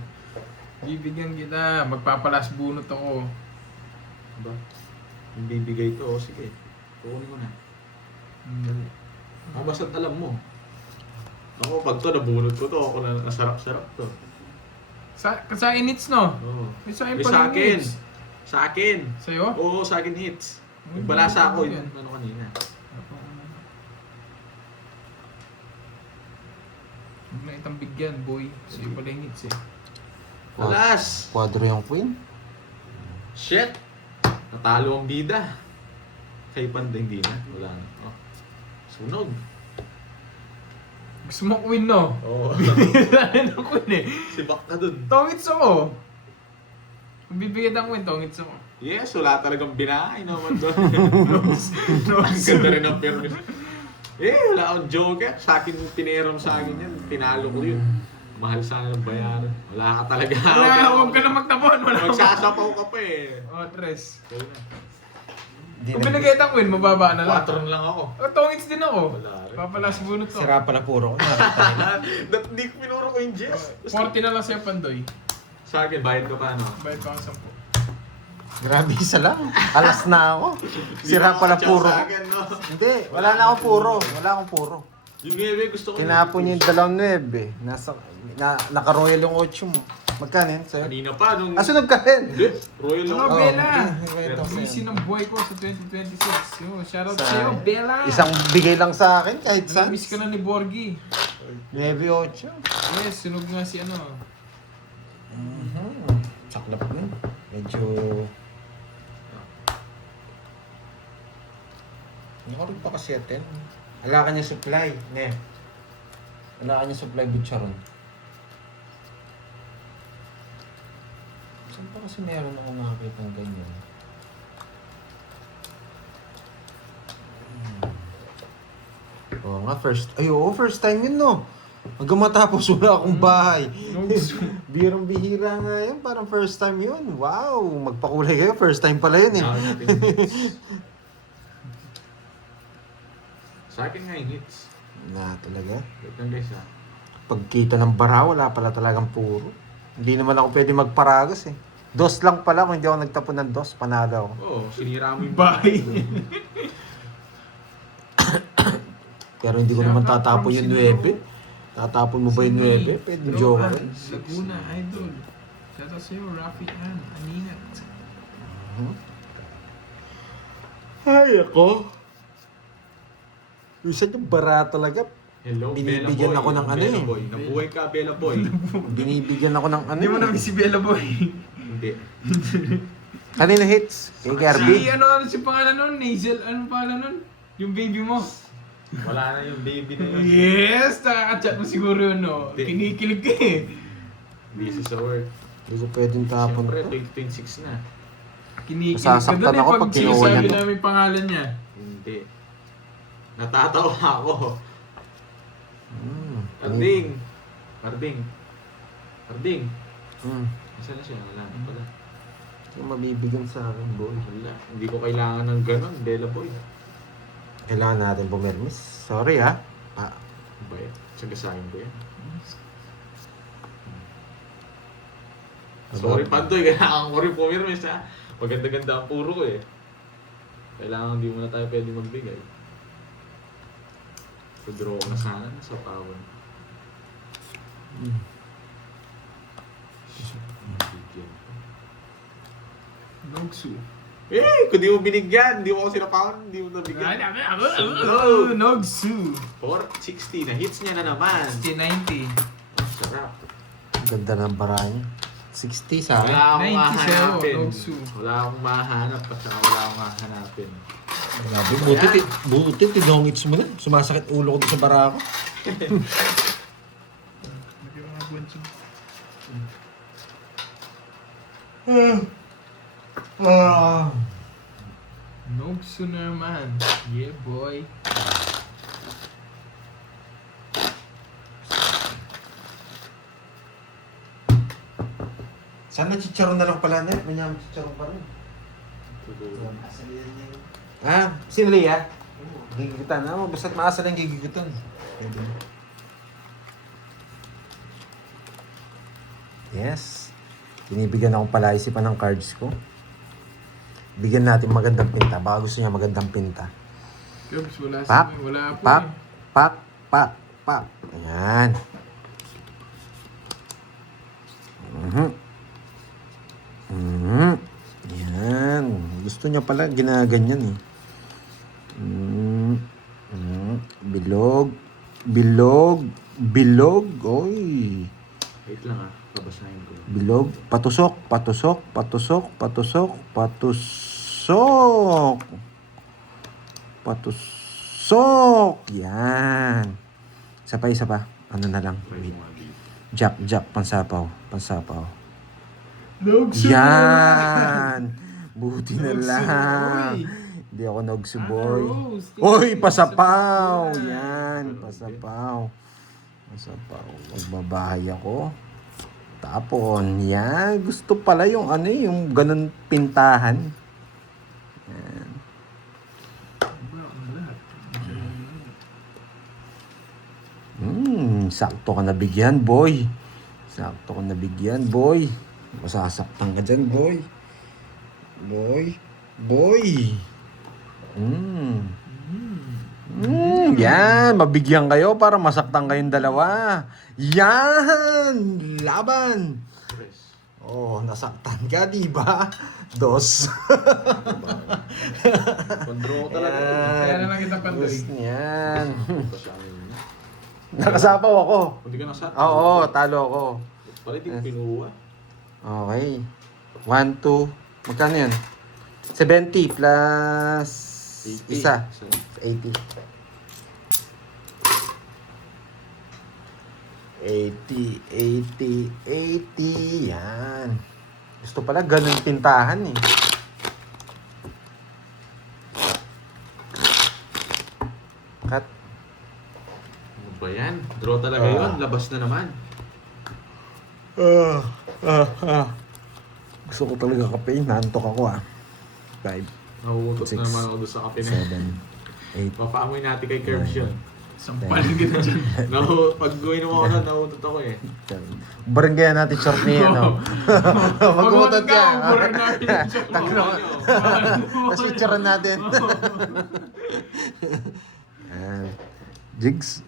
Bibigyan kita. Magpapalas bunot ako. Diba? Yung bibigay to, sige. Kukunin ko na. Basta't alam mo. Ako, pag to, nabunod ko to. Ako na nasarap-sarap to. Sa akin hits, no? Oo. May sa akin May pa sa rin akin. hits. Sa akin. Sa'yo? Oo, sa akin hits. Uy, Balasa ako yan. yun. Ano kanina. Huwag na itang bigyan, boy. Sa'yo pala yung hits eh. Alas! Quadro yung queen. Shit! Natalo ang bida. Kay Pandoy hindi na. Wala na. Oh. Sunog. Gusto mo queen, no? Oo. Bigyan na queen eh. Si Bak na dun. Tongits ako. Kung bibigyan ng queen, tongits ako. Yes, wala talagang binahay naman doon. No, Ang ganda rin ang permis. Wala akong joker. Sa akin, pineram sa akin yan. Pinalo ko yun. Mahal sana ng bayaran. Wala ka talaga. Wala, huwag ka na magtapon. Wala ka. Magsasapaw ka pa eh. O, tres. Okay na. Kung binigay ng queen, mababa na lang. 4 lang ako. O, tongits din ako. Wala rin. Papalas bunot to. Sira pala puro ko. Di ko pinuro ko yung Jess. 40 na lang sa'yo, Pandoy. Sa akin, bayad ka pa ano? Bayad pa ang 10. Grabe isa lang. Alas na ako. Sira pala puro. Sa akin, no? Hindi, wala na akong puro. Wala akong puro. Yung 9, gusto ko. Tinapon niyo yung 2 naka-royal yung 8 mo. Magkano yun sa'yo? Kanina pa, nung... Sunog ka rin. Hindi, Royal Ano, ako. Bella? Ito Buwisin ng buhay ko sa 2026. Yo, shoutout Sa- sa'yo, Bella. Isang bigay lang sa akin kahit saan. Miss ka na ni Borgie. 9-8. Yes, sunog nga si ano. Saklap na. Medyo... Hindi ko rin pa kasi atin. Wala ka niya supply. Ne. Wala ka niya supply butcharon. Saan pa kasi meron ako nakakita ng ganyan? Oo nga, first... Ay, oo, first time yun, no? Hanggang matapos wala akong bahay. Nogsu. Birang bihira nga yun. Parang first time yun. Wow! Magpakulay kayo. First time pala yun eh. Nakawin natin yung hits. Sa akin nga yung hits. Na talaga. Wait lang guys ha. Pagkita ng bara, wala pala talagang puro. Hindi naman ako pwede magparagas eh. Dos lang pala. Kung hindi ako nagtapon ng dos, panalo ako. Oo, sinira mo yung Bahay. Pero hindi ko naman tatapon yung 9. Tatapon mo ba yung 9? Pwede joke rin. Laguna, idol. Shout out sa'yo, Rafi Ann, Aninat. Ay, ako. Minsan yung bara talaga. Hello, Binibigyan Bella Boy. ako ng ano Bella eh. Boy. Nabuhay ka, Bella Boy. Binibigyan ako ng ano. Hindi mo na si Bella Boy. Hindi. Kanina hits? Kay Garby? ano si pangalan nun? Nazel, anong pangalan nun? Yung baby mo. Wala na yung baby na yun. Yes! Nakaka-chat mo siguro yun, no? Hindi. Kinikilig ka eh. Busy sa work. Hindi ko pwedeng tapon Siyempre, to. 2026 na. Kinikilig ka Masasaktan doon eh ako pag pag kinuha sinasabi niya to. namin yung pangalan niya. Hindi. Natatawa ako. Hmm. Arding. Arding. Arding. Hmm. Isa na siya. Wala na pala. Yung mabibigyan sa akin, boy. Wala. Hindi ko kailangan ng ganon, Bella Boy. Kailangan natin pumirmis. Sorry ha. Ah, Ba yan? Sagasayang ko yan. Sorry, Pantoy. Kailangan ko rin pumirmis ha. Maganda-ganda ang puro ko eh. Kailangan hindi muna tayo pwede magbigay. So-draw ko na sana sa pawon. Bigyan ko. Nogsu. Eh! Kung di mo binigyan, hindi mo ako sinapawan, hindi mo nabigyan. Nogsu. 460 na hits niya na naman. 90. Sarap. ang ganda ng bara niya. 60 sa akin. Wala akong 90 sa'yo, mahanapin. Nogsu. Wala akong mahanap at saka wala akong mahanapin. Grabe, buti tinongits mo na. Sumasakit ulo ko doon sa bara ko. Nogsu naman. Yeah, boy. Sana chicharon na lang pala na. May naman chicharon pa rin. Siguro. Ah, sino Leah? Gigigitan. Ah, basta't maasa lang gigigitan. Yes. Binibigyan akong palaisipan ng cards ko. Bigyan natin magandang pinta. Baka gusto niya magandang pinta. Cubs, wala Pak, wala po pak, eh. pak, pak, pak. Ayan. Yan. Gusto niya pala ginaganyan eh. Bilog. Bilog. Bilog. Oy. Wait lang ah. Babasahin ko. Bilog. Patusok. Patusok. Patusok. Patusok. Patusok. Patusok. Yan. Isa pa, isa pa. Ano na lang. Try mo nga dito. Jack, Jack. Pansapaw. Pansapaw. Nogsu. Yan! Buti na Nogsu, lang. boy. Hindi ako nogsu boy. Rose. Uy, pasapaw! Pasapaw. Yan, pasapaw. Pasapaw. Magbabahay ako. Tapon. Yan. Gusto pala yung ano yung ganun pintahan. Yan. Sakto ka nabigyan, boy. Sakto ka nabigyan, boy. Masasaktan ka dyan, boy. Boy. Boy. Yan. Mabigyan kayo para masaktan kayong dalawa. Yan. Laban. Press. Oh, nasaktan ka, di ba? Dos. Control ko talaga. Kaya na lang kita pandoy. Dos yan. Basahin mo na. Nakasapaw ako. Hindi ka nasa. Oo, talo ako. Pala di ko pinuha. Okay. 1, 2. Magkano yan? 70 plus 80. isa. 80. 80. Yan. Gusto pala ganun pintahan eh. Cut. Ano ba ba yan? Draw talaga yun. Labas na naman. Gusto ko talaga kape. Naantok ako 5, Nauutot Six, na naman ako doon sa kape na. 7, 8. Papaamoy natin kay Curbs yun. Sampalin kita dyan. Pag gawin mo ako na, nauutot ako eh. Barangay natin short niya, no? Mag-umutot ka. Uburan natin yung short. Tapos picturean natin. Jigs.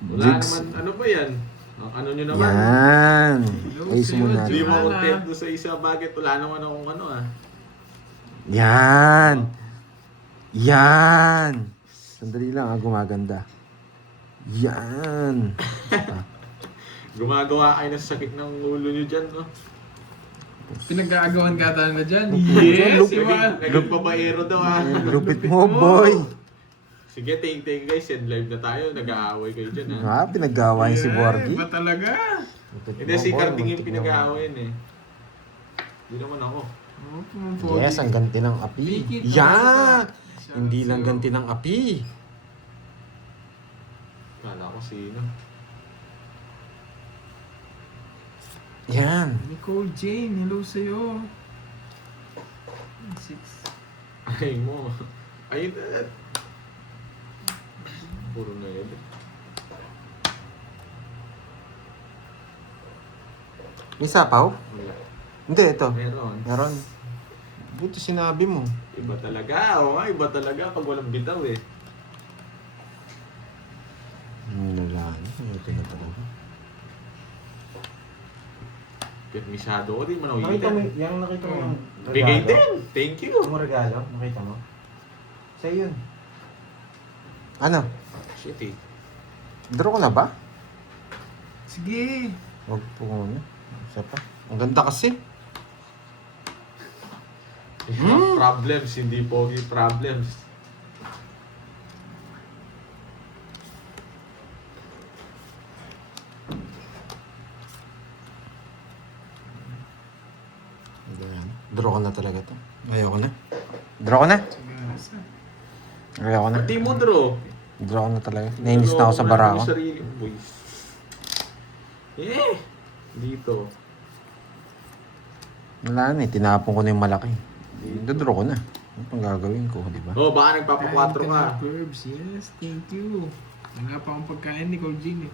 Wala naman, ano ba yan? Ang ano nyo naman? Yan. Ayos mo Wala. Hindi natin. mo content doon sa isa. Bakit? Wala naman akong ano ah. Yan. Sandali lang, gumaganda. Yan. Gumagawa kayo ng sakit ng ulo nyo dyan, no? Pinag-aagawan ka tayo na dyan. Yes, Iwan. Naging babaero daw ah. Lupit mo, boy. Sige, thank guys. Send live na tayo. Nag-aaway kayo dyan ah. Pinag-gawain si Borgie. Ba talaga? Hindi, si Carding yung pinag-aawayan eh. Hindi naman ako. Yes, ang ganti ng api. Bigit Yan. talaga. Hindi lang ganti ng api. Kala ko sino. Yan. Nicole Jane, hello sa'yo. 6. Ay mo. Ayun na. Puro na yun. May sapaw? Wala. Hindi, ito. Meron. Meron. Buti sinabi mo. Iba talaga. Oo nga, iba talaga pag walang bitaw eh. Lalaki. Ito na talaga. Permisado ko, di man ako Nakita mo, ilan. yung nakita mo yung Bigay din. Thank you. Yung regalo, nakita mo? Sa'yo yun. Ano? Shit eh. Draw ko na ba? Sige. Huwag po muna. Isa pa. Ang ganda kasi. Problems, hindi pogi problems. Ayan. Draw ko na talaga to. Ayoko na. Draw ko na. Sigasa. Ayoko na. Pati mo, Dro. Draw ko na talaga. Nainis na ako sa bara ko. Sarili mo, boy. Dito. Wala na eh. Tinapon ko na yung malaki. Draw ko na. Ano pang gagawin ko, di ba? Oh, baka nagpapa-4 ka. Curbs, yes, thank you. Wala pa akong pagkain ni Nicole Jane eh.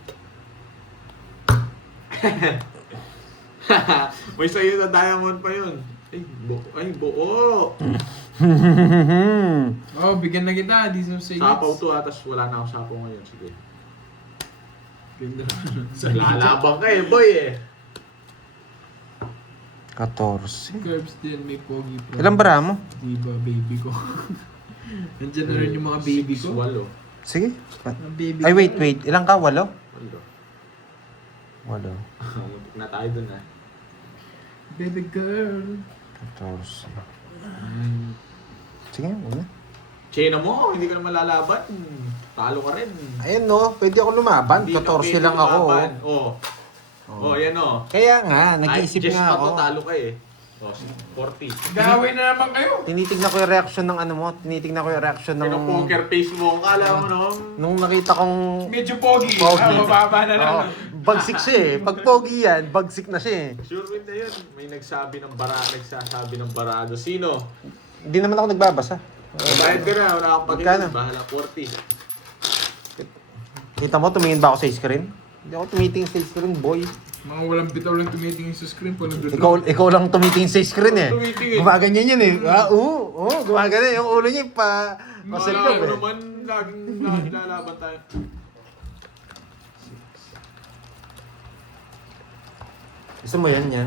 May sayo na diamond pa yun. Ay, buo. Oh, bigyan na kita. Di sa say Sapaw to ha, tapos wala na ako sapaw ngayon. Sige. Ganda. Lalabang ka eh, boy eh. 14. Curbs din, may pogi pro. Ilang bara mo? Diba, baby ko. Nandiyan na rin yung mga baby ko. 6-8. Sige. Mga baby Ay, ko. wait. Ilang ka? 8? Walo. 8. Muntik na tayo dun ah. Baby girl. 14. Sige, huwag na. Chena mo, hindi ka na malalaban. Talo ka rin. Ayun no, pwede ako lumaban. Hindi ka 14 pwede lang ako. lumaban. Oh. Oh, yan oh. Kaya nga, nag-iisip Just nga pa ako. to, talo ka eh. Oh, 40. Gawin na naman kayo. Tinitignan ko yung reaction ng ano mo. Tinitignan ko yung reaction ng... Kaya poker face mo, kala mo no? Nung nakita kong... Medyo pogi. Pogi. Mababa na lang. Oo, bagsik siya eh. Pag pogi yan, bagsik na siya eh. Sure win na yun. May nagsasabi ng barado. Sino? Hindi naman ako nagbabasa. Bayad ka na, wala akong Magkano? pag bahala 40. Kita mo, tumingin ba ako sa screen? Hindi ako tumitingin sa screen, boy. Mga walang bitaw lang tumitingin sa screen po nandun. Ikaw lang tumitingin sa screen eh. Tumitingin. Gumaganyan yun eh. Gumaganyan. Yung ulo niya pa... Wala Pasalgab ko eh. naman, laging lalaban tayo. Gusto mo yan, yan?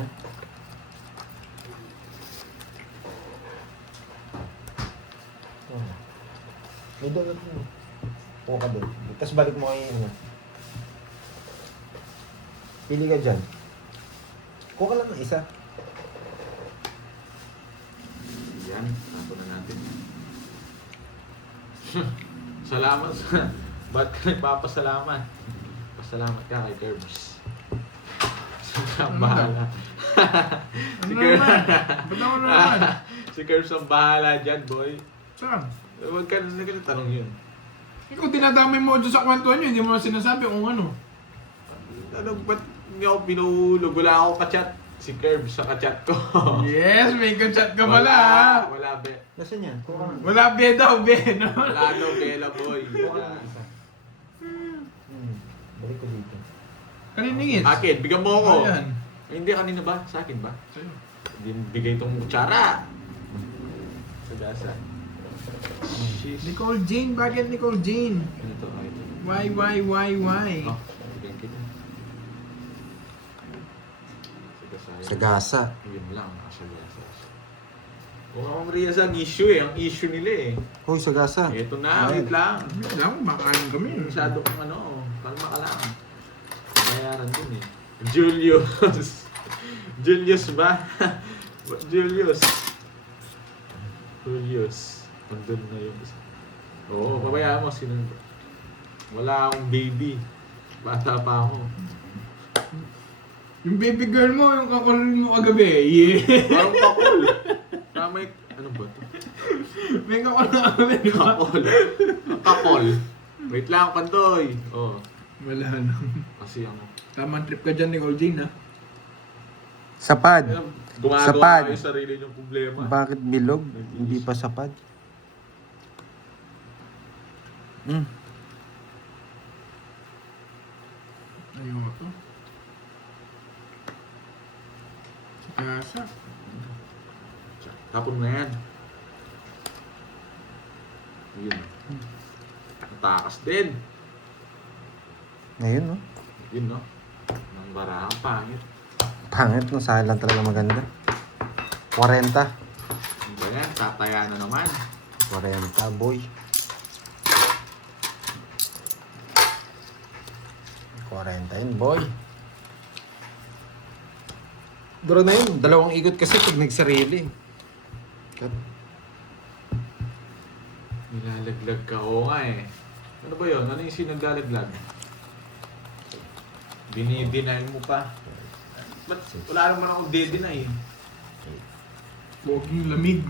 May doon mo. Puka ka doon. Tapos balik mo kayo yun. Pili ka dyan. Kuha ka lang ng isa. Yan, tapo na natin. Salamat sa... Ba't ka nagpapasalamat? Pasalamat ka kay Curbs. Siya ang bahala. Ano naman? Ba't ako naman? Si Curbs ang bahala dyan, boy. Saan? Huwag ka na tanong yun. Ikaw tinadamay mo dyan sa kwentuhan nyo, hindi mo sinasabi kung ano. Ano, ba't hindi ako pinuhulog? Wala ako ka-chat. Si Curb sa ka-chat ko. Yes, may ka-chat ka pala ha. Wala, be. Nasaan yan? Kuha ka. Wala be daw, be. No? Wala, no, Bella boy. Kuha ka ng isa. Balik ko dito. Kaniningit. Akin, bigyan mo ako. Ayan. Ay, hindi, kanina ba? Sa akin ba? Sa'yo. Hindi bigay itong kutsara. Sa gasa. Sheesh. Nicole Jane, bakit Nicole Jane? Ano to? Ay, ito. Why? Oh, bigyan kita. Sa gasa. Yun lang, sa gasa. Kung ako Maria sa issue eh. Ang issue nila eh. Hoy, sa gasa. Ito na, wait lang. Alam mo, makain kami. Masyado kong ano, kalma ka lang. Bayaran din eh. Julius. Julius ba? Julius. Andun na yung isa. Oo, pabayaan mo. Sino? Wala akong baby. Bata pa ako. Yung baby girl mo, yung kakulin mo kagabi. Yeah. Parang kakol. May, ano ba ito? May kakul na kagabi, di ba? Kakol. Ang kakol. Wait lang, Pandoy. Oh, Wala na. kasi ano. Tamang trip ka dyan, Nicole Jane, ha? Sapad. Gumagawa Sapad. kayo sarili niyong problema. Bakit bilog? Hindi pa sapad. Ayoko to. Sa kasa. Tapon mo yan. Yun. Natakas din. Ngayon, no? Yun, no? Nang barang pangit. Pangit, no? Sa akin lang talaga maganda. 40. Ano ba yan? Tataya na naman. 40, boy. 40 yun, boy. Duro na yun. Dalawang ikot kasi pag nagsarili. Nilalaglag ka. Oo nga eh. Ano ba yun? Ano yung sinaglalaglag? Dinideny mo pa. Ba't wala naman akong de-deny eh? Boging lamig.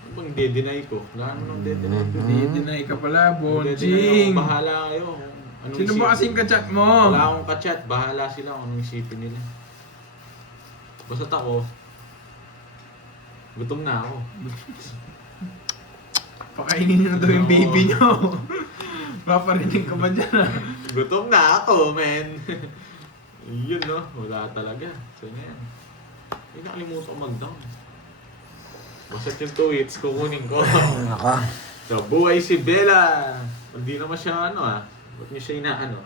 Ano bang de-deny ko? Wala naman akong de-deny ko. Dinay ka pala, De-deny Bonjing. ako. Bahala kayo. Anong Sino ba isipin? kasing kachat mo? Wala akong kachat. Bahala sila kung anong isipin nila. Basta't ako, gutom na ako. Pakainin nyo na daw yung baby nyo. Paparinig ka ba dyan, ha? Gutom na ako, men. Yun, no? Wala talaga. So, yan. Hindi nakalimutan ko mag-down. Basta't yung 2 hits, kukunin ko. Naka. So, buhay si Bella. Hindi naman siya ano, ah. Ba't niya siya inaano?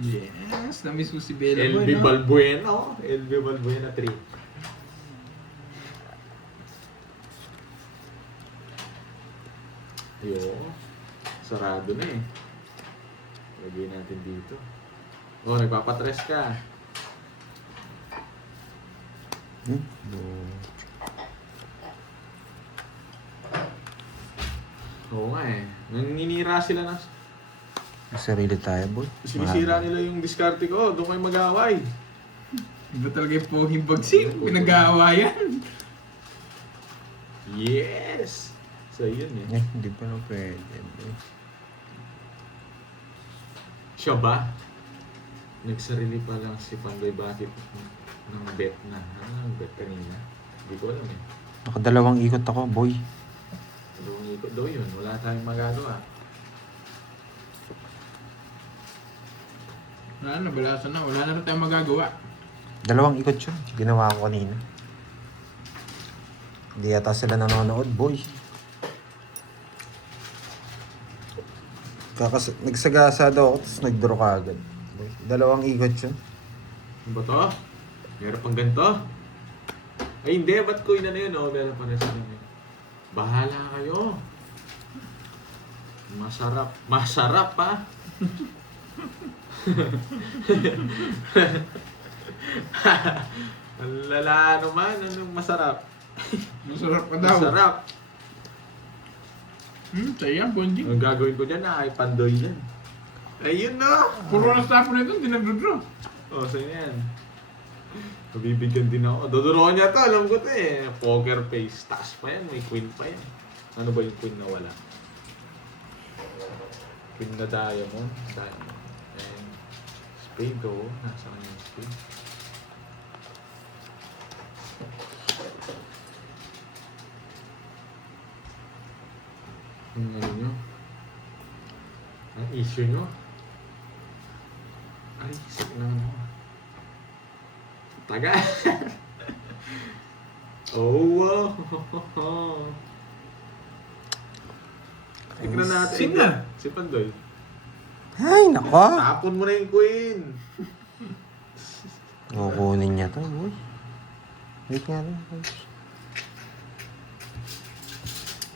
Yes, namiss ko si Bella Boy, LB no? Balbuena, oh. LB Balbuena 3. Ayun. Sarado na eh. Lagay natin dito. Oh, nagpapatres ka. Oo nga eh. Nanginira sila ng... Sarili tayo, boy. Sinisira nila yung diskarte ko. Doon kayo mag-away. Iba talaga yung poging bagsik. Pinag-aawayan. Yes! So, yun eh. Hindi pa na pwede, boy. Siya ba? Nagsarili pa lang si Pandoy bakit ng bet na. Ano bet kanina? Hindi ko alam eh. Nakadalawang ikot ako, boy. Dalawang ikot daw yun. Wala tayong magagawa. Wala na, balasan na. Wala na rin tayong magagawa. Dalawang ikot yun. Ginawa ko kanina. Hindi yata sila nanonood, boy. Nagsagasa daw ako, tapos nag-draw ka agad. Boy, dalawang ikot yun. Ano ba to? Meron pang ganito? Ay hindi, ba't ko ina na yun? Oh, meron pa rin sila yun. Bahala kayo. Masarap. Masarap ha? Ang lala naman. Anong masarap? Masarap ka daw. Masarap. Sayang, Bonjing. Ang gagawin ko dyan ay Pandoy yan. Ayun na! Puro na staff na ito, hindi nagdodraw. Oh, sa'yo yan. Nabibigyan din ako. Duduroan niya to, alam ko to eh. Poker face. Taas pa yan, may queen pa yan. Ano ba yung queen na wala? Queen na diamond. Diamond. And spade oh. Nasa kanya yung spade. Yung ano nyo? Ang issue nyo? Ay, isip na ano. Taga. Oh, wow. Tignan natin. Sino na? Si Pandoy. Ay, nako. Tapon mo na yung queen. Kukunin niya to, boy. Wait nga lang.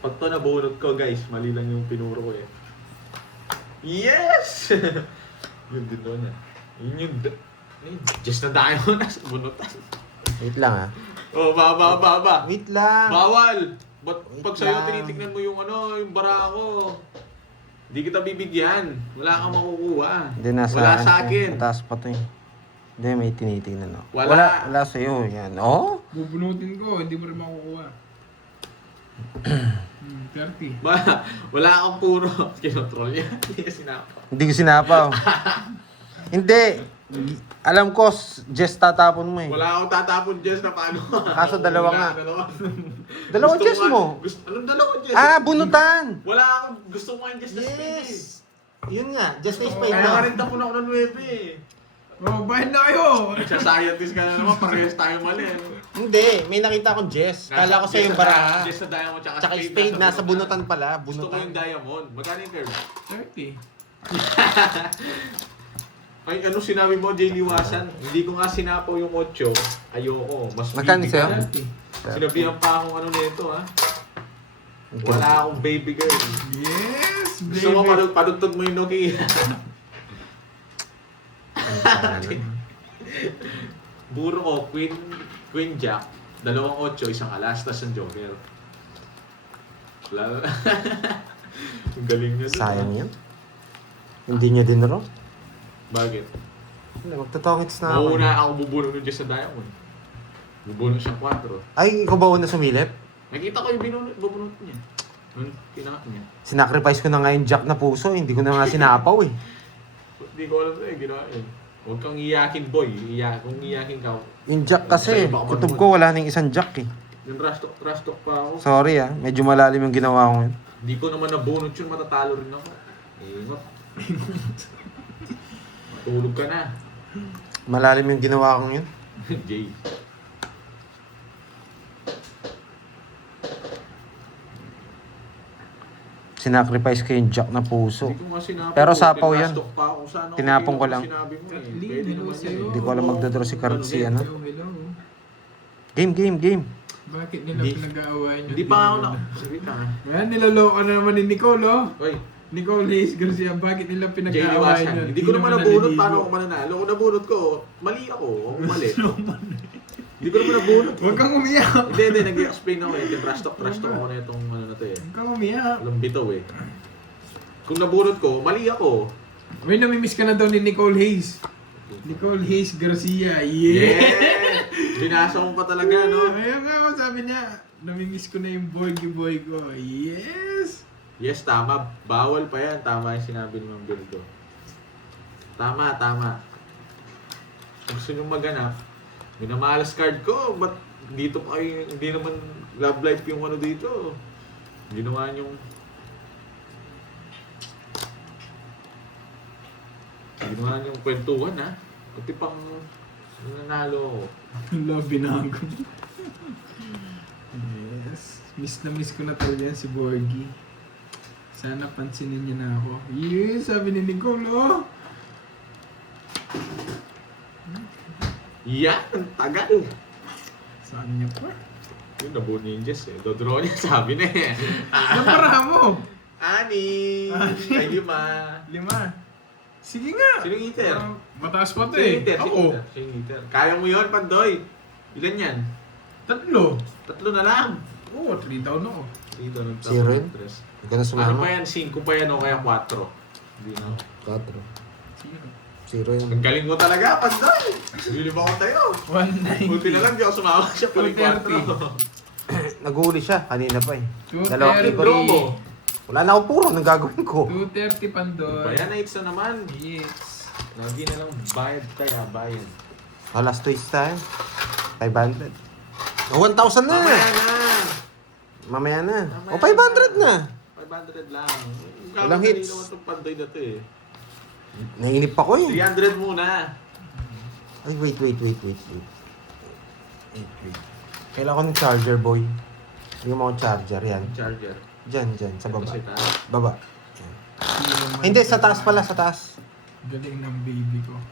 Pag to nabunod ko, guys, mali lang yung pinuro ko eh. Yes! Yun din doon yan. Yun yung... Just na tayo nasa bunutan. Wait lang, ah. Oh, baba. Wait lang. Bawal! Ba't Wait pag sa'yo lang. tinitignan mo yung ano, yung bara ko? Hindi kita bibigyan. Wala kang makukuha. Hindi, nasa Wala sa akin. Mataas pa to eh. Hindi, may tinitingnan ako. Wala. Wala sa'yo. Yan. Oh? Bubunutin ko, hindi mo rin makukuha. 30. Wala akong puro. Kinotrol niya. Hindi ka sinapa. Hindi ko sinapaw. Hindi. Alam ko, just tatapon mo eh. Wala akong tatapon Jess na paano. Kaso dalawa nga. Dalawang Gusto Jess mo. Anong dalawang Jess? Ah, bunutan! Wala akong gusto mo yung Jess na spade eh. Yes! Yun nga, just na spade Kaya nga na. rin tapon ako ng 9 eh. Oh, bahin na kayo! Sa-scientist ka na naman, parehas tayo mali. Hindi, may nakita akong Jess. Kala ko sa yung baraha. Jess na diamond, Tsaka spade, nasa bunutan pala. Gusto ko yung Bunutan. diamond. Magkano yung curve? 30. Ay, ano sinabi mo, Jay Liwasan? Hindi ko nga sinapaw yung 8. Ayoko. Mas Magkano baby sa'yo? girl. 30. Sinabihan pa akong ano nito, ha? Wala akong baby girl. Yes, baby! Gusto mo padugtog mo yung Nokia. Buro ko, Queen Jack, 2 8, isang alas, tas ang Joker. Wala. Ang galing niya dun. Sayang yan. Hindi niya din raw. Bakit? Hindi, magtatongits na ako. Mauna ako bubunod ng Jess sa Diamond. Bubunod siyang 4. Ay, ikaw ba una sumilip? Nakita ko yung bubunod niya. Yung pinaka niya. Sinacrifice ko na nga yung jack na puso. Hindi ko na nga sinapaw eh. Hindi ko alam sa'yo, ginawa yun. Huwag kang iyakin, boy. Kung iyakin ka, Yung jack kasi, kutob ko wala nang isang jack eh. yung trash talk pa ako. Sorry ah, medyo malalim yung ginawa ko ngayon. Hindi ko naman nabunot yun, matatalo rin ako. Ingot. Matulog ka na. Malalim yung ginawa ko ngayon. Jay. Sinacrifice ko yung jack na puso. Hindi ko nga sinabi. Pero sapaw yan. Trash talk pa ako. Sana Tinapon ko lang. Sinabi mo eh. Kathleen, Pwede hello naman sa'yo. yun. Hindi ko alam magdodro si Card si ano. Hello. Game. Bakit nila Hindi. pinag-aawayan yun? Hindi pa ako na. Sige ka. Ayan, niloloko na naman ni Nicole, oh. Oy, Nicole Hayes Garcia, bakit nila Jay pinag-aawayan Liwasan. yun? Hindi ko naman nabunot naliligo. paano ako mananalo. Kung nabunot ko, mali ako. Ako mali. Hindi ko naman nabunot. Huwag kang umiyak. Hindi. Nag-explain ako eh. Trash talk ako na itong ano na to eh. Huwag kang umiyak. Walang bitaw eh. Kung nabunot ko, mali ako. May namimiss ka na daw ni Nicole Hayes. Nicole Hayes Garcia, yeah! Binasa mo pa talaga, no? Ayun nga ako, sabi niya, namimiss ko na yung boy ko. Yes! Yes, tama. Bawal pa yan. Tama yung sinabi ni Ma'am Bildo. Tama. Kung gusto nyo maganap, minamalas card ko. Ba't dito pa kayo, hindi naman love life yung ano dito. Ginawa yung kwentuhan, ha? Pati pang nanalo ako. Love, binago. Yes. Miss na miss ko na talaga yan si Borgie. Sana pansinin niya na ako. Yes, sabi ni Nicole, oh. Yan! Ang tagal! Saan niya pa? Yun, nabuo niya yung Jess eh. Dodraw niya, sabi na eh. Ano para mo? Ani! Kayo 5. Sige nga. Sinong eater? Mataas pa to Sinong eh. eater? Ako. Sinong eater? Kaya mo yun, Pandoy. Ilan yan? 3. 3 na lang. Oo, 3 taon ako. Dito, nagtapos Zero yun? ng tres. Hindi ka na Ano sumama. pa yan? 5 pa yan o kaya 4? Hindi na. 4. Sino? Zero Ang yan. galing mo talaga, Pandoy! Bili ba ako tayo? 190. Buti na lang, di ako sumama siya pa rin 230. Naghuli siya, kanina pa eh. 230. Dalawang ikot. Draw mo. Wala na ako puro, nang gagawin ko. 230 Pandoy. Bayan na isa naman. Yes. Lagi na lang bayad kaya bayad. Oh, last twist tayo. 500. Oh, 1,000 na. Mamaya na! Mamaya na. Mamaya O, 500 na. 500 lang. Walang hits. naman itong Pandoy na to eh. Nainip ako eh. 300 muna. Ay, wait. Kailangan ko ng charger, boy. Hindi mo ako charger, yan. Charger. Diyan, sa baba. Kasi ta. Baba. Sino man Hindi, sa taas pala, sa taas. Galing ng baby ko.